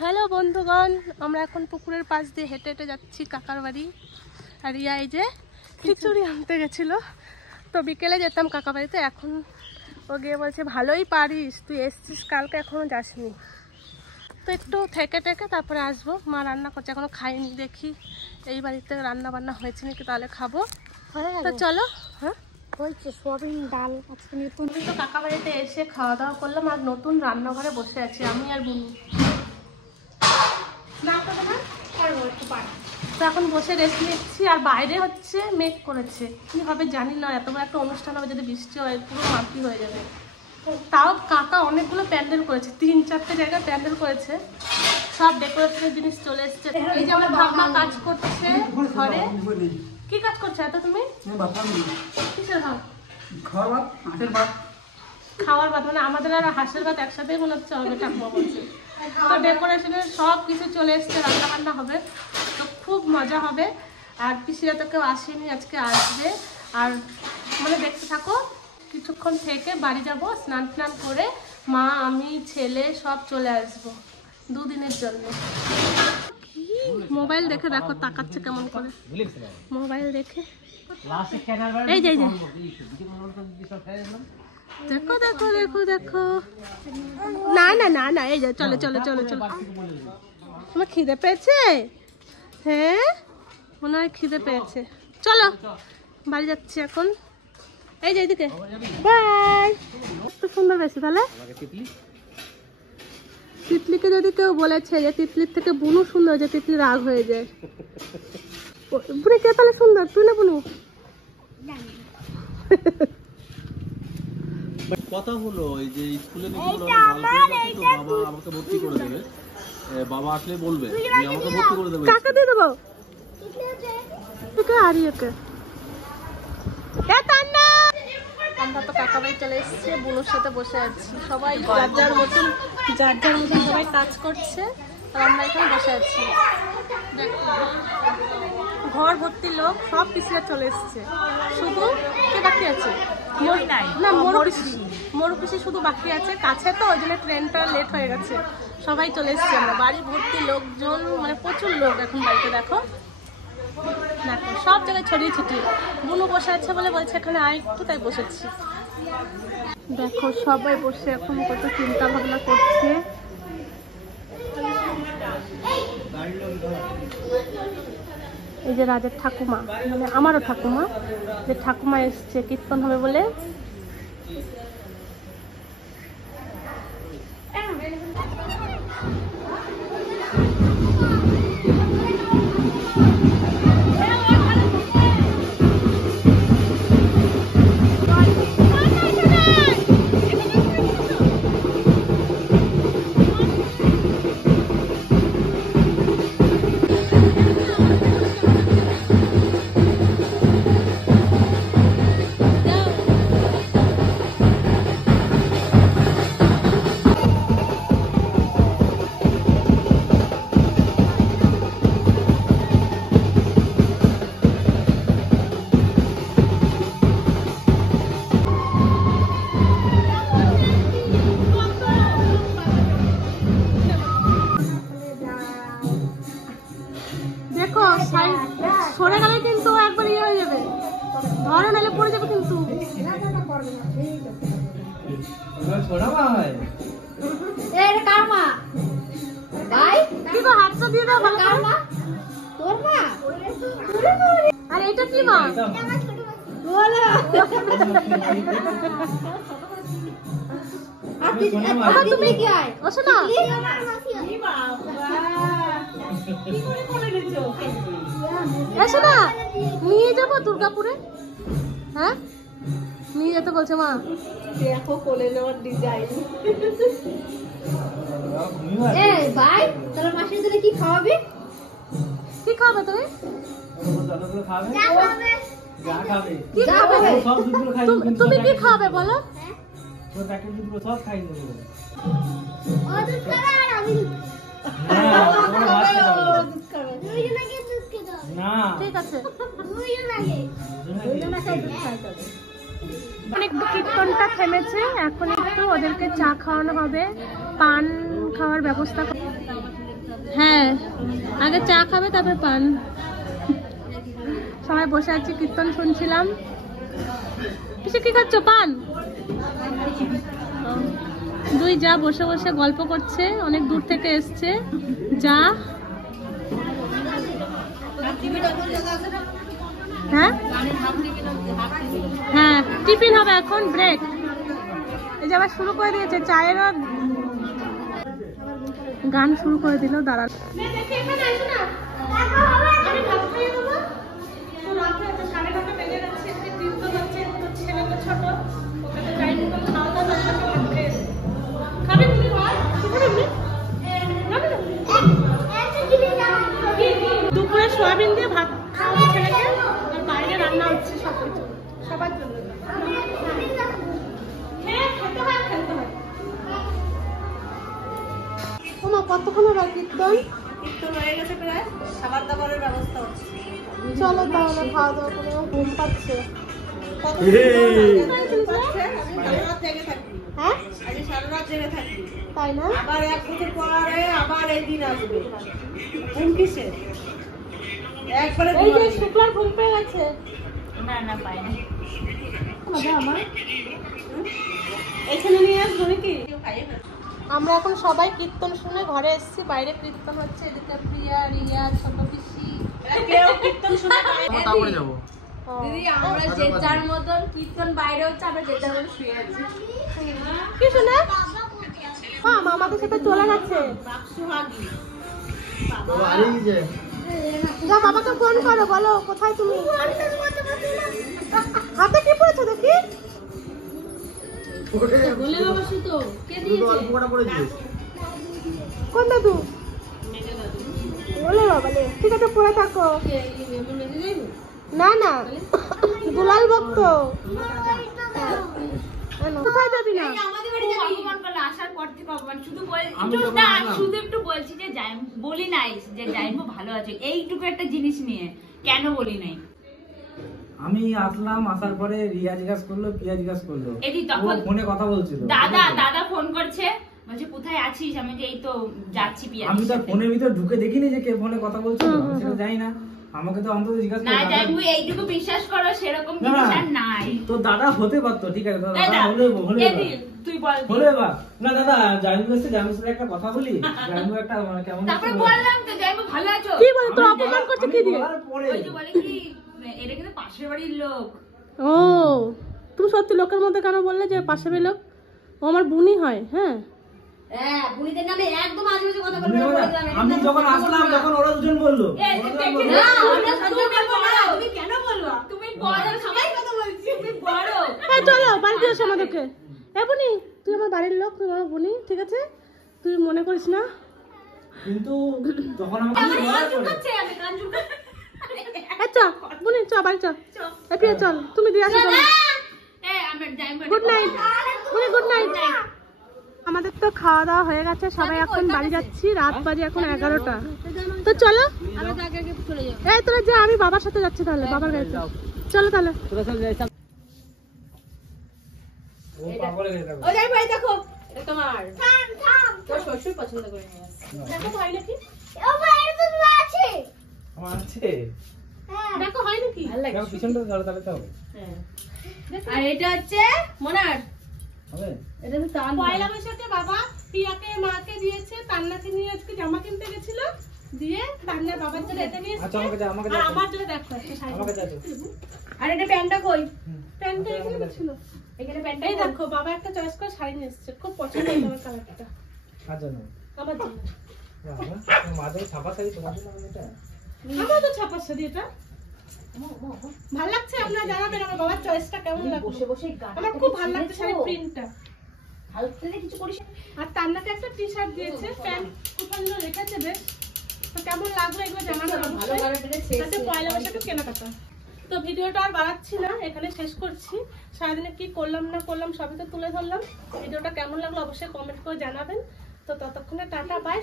Hello বন্ধুগণ, আমরা এখন পুকুরের পাশ দিয়ে হেঁটে হেঁটে যাচ্ছি কাকার বাড়ি। আর ইয়া এই যে খিচুড়ি আনতে গেছিলো, তো বিকেলে যেতাম কাকা বাড়িতে। এখন ও গিয়ে বলছে ভালোই পারিস, তুই এসছিস কালকে এখনো যাসনি, তো একটু থেকে টেকে তারপরে আসবো। মা রান্না করছে, এখনো খাইনি, দেখি এই বাড়িতে রান্না বান্না হয়েছে নাকি, তাহলে খাবো। তো চলো। হ্যাঁ হয়েছে সোয়াবিন ডাল আজকে নতুন। তো কাকা বাড়িতে এসে খাওয়া দাওয়া করলাম আর নতুন রান্নাঘরে বসে আছি আমি আর বুনু। তো এখন বসে রেস্ট নিচ্ছি। আর বাইরে হচ্ছে মেঘ করেছে, কি হবে জানি না। এত বড় একটা অনুষ্ঠান হবে, যদি বৃষ্টি হয় পুরো মাটি হয়ে যাবে। তাও কাকা অনেকগুলো প্যান্ডেল করেছে, 3-4টে জায়গায় প্যান্ডেল করেছে, সব ডেকোরেশনের জিনিস চলে এসছে। এই যে আমার ঠাম্মা কাজ করছে ঘরে। কি কাজ করছে এত তুমি? কিসের ভাত? খাওয়ার ভাত মানে আমাদের আর হাঁসের ভাত একসাথেই মনে হচ্ছে হবে, ঠাকুমা বলছে। তো ডেকোরেশনের সব কিছু চলে এসছে, রান্না বান্না হবে, তো খুব মজা হবে। আর পিসিরা তো কেউ আসেনি, আজকে আসবে। আর মানে দেখতে থাকো, কিছুক্ষণ থেকে বাড়ি যাব, স্নান টান করে মা আমি ছেলে সব চলে আসবো 2 দিনের জন্য। মোবাইল দেখে দেখো তাকাচ্ছে কেমন করে, মোবাইল দেখে। এই যে দেখো দেখো দেখো দেখো, না না না না, এই যে চলো চলো চলো চলো। তোমার খিদে পেয়েছে? হ্যাঁ মনে হয় খিদে পেয়েছে, চলো বাড়ি যাচ্ছি এখন। এই যে এইদিকে, বাই। একটু সুন্দর বেশি তাহলে। তিতলিকে যদি কেউ বলেছে যে তিতলির থেকে বুনু সুন্দর, যে তিতলি রাগ হয়ে যায়। বুনি কে তাহলে সুন্দর, তুই না বুনু? কথা হলো এই যে স্কুলে বাবা আমাকে ভর্তি করে দেবে, বাবা আসলে বলবে আমাকে ভর্তি করে দেবে। কাকে দিয়ে দেবো? আরিয়াকে। আমরা তো কাকা বাড়ি চলে এসেছি, বুনুর সাথে বসে আছি, সবাই যার যার মতন সবাই কাজ করছে। আর আমরা এখানে বসে আছি, ঘর ভর্তি লোক, সব পিসিরা চলে এসছে, শুধু কে বাকি আছে? না মরু পিসি শুধু বাকি আছে, কাছে তো ওই জন্য ট্রেনটা লেট হয়ে গেছে। সবাই চলে এসছে, আমরা বাড়ি ভর্তি লোকজন, মানে প্রচুর লোক এখন বাড়িতে। দেখো দেখো সব জায়গায় ছড়িয়ে ছিটিয়ে। বুনু বসে আছে বলে বলছে এখানে আয় একটু, তাই বসেছি। দেখো সবাই বসে এখন কত চিন্তা ভাবনা করছে। এই যে রাজের ঠাকুমা, মানে আমারও ঠাকুমা, যে ঠাকুমা এসছে কীর্তন হবে বলে। সরে গেলে কিন্তু একবার ইয়ে হয়ে যাবে, ধরে নাহলে পড়ে যাবে কিন্তু। হাতটা দিয়ে দাও। আর এটা কি মা? তুমি কি আয় বসো না। এসো না, নিয়ে যাবো দুর্গাপুরে। হ্যাঁ নিয়ে যেতে বলছে মা। দেখো কোলে নেওয়ার ডিজাইন। ভাই তাহলে মাসির দিলে কি খাওয়াবে? কি খাবে তুমি? তুমি কি খাবে বলো? ঠিক আছে, অনেক কীর্তনটা থেমেছে, এখন একটু ওদেরকে চা খাওয়ানো হবে, পান খাওয়ার ব্যবস্থা। হ্যাঁ, আগে চা খাবে তারপর পান। সবাই বসে আছি, কীর্তন শুনছিলাম। কিছু কি খাচ্ছ? পান? দুই যা বসে বসে গল্প করছে, অনেক দূর থেকে এসছে যা। হ্যাঁ হ্যাঁ, টিফিন হবে এখন, ব্রেক। এই যে আবার শুরু করে দিয়েছে চায়েরও গান শুরু করে দিল। দাঁড়া, দুপুরে সোয়াবিন দিয়ে ভাত খাওয়াবো ছেলেকে, আর বাইরে রান্না হচ্ছে সবকিছু সবার জন্য। হ্যাঁ, খেতে হয় খেতে হয়। তোমার কতক্ষণ হলো কীর্তন? কীর্তন হয়ে গেছে প্রায়, খাবার দাবারের ব্যবস্থা হচ্ছে। চলো তাহলে খাওয়া দাওয়া করে, ঘুম পাচ্ছে। হ্যাঁ, তাই না? আবার 1 বছর পরে আবার এই দিন আসবে। ঘুম কিসের? একবারে এই যে শুক্লার ঘুম পেয়ে গেছে। না পাইনি। আমার এখানে নিয়ে আসবো নাকি? আমরা এখন সবাই কীর্তন শুনে ঘরে এসেছি। বাইরে কীর্তন হচ্ছে, এদিকে প্রিয়া, রিয়া, ছোট পিসি। কেউ কীর্তন শুনে তারপরে যাবো। দিদি আমরা যে যার মতন কীর্তন বাইরে হচ্ছে, আমরা যে যার মতন শুয়ে আছি। কি শুনে? হ্যাঁ, মামাদের সাথে চলে গেছে। যা, বাবাকে ফোন করো, বলো কোথায় তুমি। হাতে কি পড়েছো দেখি? কোন দাদু? বলে বাবা, ঠিক আছে পড়ে থাকো। না না, দুলাল ভক্ত। কোথায় যাবি না? আমাদের বাড়ি যাবি? অপমান করলে আসার পর থেকে অপমান, শুধু শুধু একটু বলছি যে যাই, বলি নাই যে যাইবো ভালো আছে, এইটুকু একটা জিনিস নিয়ে কেন বলি নাই। আমি আসলাম, আসার পরে রিয়া জিজ্ঞাসা করলো, প্রিয়া জিজ্ঞাসা করলো, এদি তখন ফোনে কথা বলছিল। দাদা ফোন করছে, বলছে কোথায় আছিস? আমি যে এই তো যাচ্ছি পিয়া। আমি তো ফোনের ভিতর ঢুকে দেখিনি যে কে ফোনে কথা বলছিল, আমি সেটা জানি না। আমাকে তো অন্তত জিজ্ঞাসা না করলো। যাইবো, এইটুকু বিশ্বাস করো, সেরকম জিনিস আর নাই। তো দাদা হতে পারতো, ঠিক আছে, দাদা দাদা, হলে এদি তুই বল। হলে বা না দাদা, জাইবু এসে জাইবুর সাথে একটা কথা বলি। জাইবু একটা মানে কেমন তারপরে বললাম তো যাইবো ভালো আছো। কি বলে তোর অপমান করছে কি দিয়ে? ওই যে বলে কি এটা কিন্তু পাশের বাড়ির লোক। ও, তুমি সত্যি লোকের মধ্যে কেন বললে যে পাশে লোক? ও আমার বুনি হয়। হ্যাঁ, হ্যাঁ, বুড়িদের নামে একদম আজে বাজে কথা বুঝলি বলবে। না? আমি যখন আসলাম তখন ওরা দুজন বললো। না, আমরা সহ্য করবো না। তুমি কেন বলবা? তুমি বড়, সবাই কথা বলছি, তুমি বড়। হ্যাঁ চলো বাড়িতে এসো আমাদেরকে। এ বুনি, তুই আমার বাড়ির লোক, তুই আমার বুনি, ঠিক আছে? তুই মনে করিস না। কিন্তু তখন আমাকে আমি বলার কান পরে চুকাচ্ছে, আমি কান চুকাচ্ছি। আচ্ছা বুনি, চ বাড়ি চ। এ প্রিয়া চল, তুমি দিয়ে আসো। আমরা যাইবো। Good night Buni, good night. আমাদের তো খাওয়া দাওয়া হয়ে গেছে, সবাই এখন বাড়ি যাচ্ছি। রাত বাজে এখন 11টা। তো চলো, এই তোরা যা, আমি বাবার সাথে যাচ্ছি তাহলে, বাবার গাড়িতে। চলো তাহলে। ও পাগল হয়ে গেল। ও যাইবো, এই দেখো, এটা তোমার। তোর শ্বশুর পছন্দ করে নিয়ে আসছে। দেখো হয় নাকি? আমার আছে। দেখো হয় নাকি? ভালো লাগে। যাও পিছনটা ধরো তাহলে তো হ্যাঁ। আর এটা হচ্ছে মনার। হবে। এটা তো টান। পয়লা বৈশাখে বাবা প্রিয়াকে মাকে দিয়েছে, তান্নাকে নিয়ে আজকে জামা কিনতে গেছিল, দিয়ে তান্নার বাবার জন্য এটা নিয়ে আচ্ছা এসেছে। আমাকে আর আমার জন্য দেখো একটা শাড়ি। আমাকে দাও। আর এটা প্যান্টটা কই? প্যান্টটা এখানে ছিল। এখানে প্যান্টটা এই দেখো বাবা একটা চয়েস করে শাড়ি নিয়ে এসেছে, খুব পছন্দ হয়েছে আমার কালারটা। কার জন্য? আমার জন্য। বাবা মাঝে ছাপা শাড়ি তোমার জন্য এটা। আমার তো ছাপার শাড়ি এটা। ভালো লাগছে? আপনারা জানাবেন আমার বাবার চয়েসটা কেমন লাগলো। বসে বসে গাটা আমার খুব ভালো লাগছে শাড়ির প্রিন্টটা। হালকা কিছু করিস। আর তান্নাকে একটা টি শার্ট দিয়েছে, প্যান্ট খুব সুন্দর রেখেছে বেশ। তো কেমন লাগলো এগুলো জানাবেন ভালো অবশ্যই। ভালো ড্রেস শেষ। তাতে পয়লা বৈশাখে কেনাকাটা। তো ভিডিওটা আর বাড়াচ্ছি না, এখানে শেষ করছি। সারাদিনে কি করলাম না করলাম সবই তো তুলে ধরলাম। ভিডিওটা কেমন লাগলো অবশ্যই কমেন্ট করে জানাবেন। তো ততক্ষণে টাটা, বাই।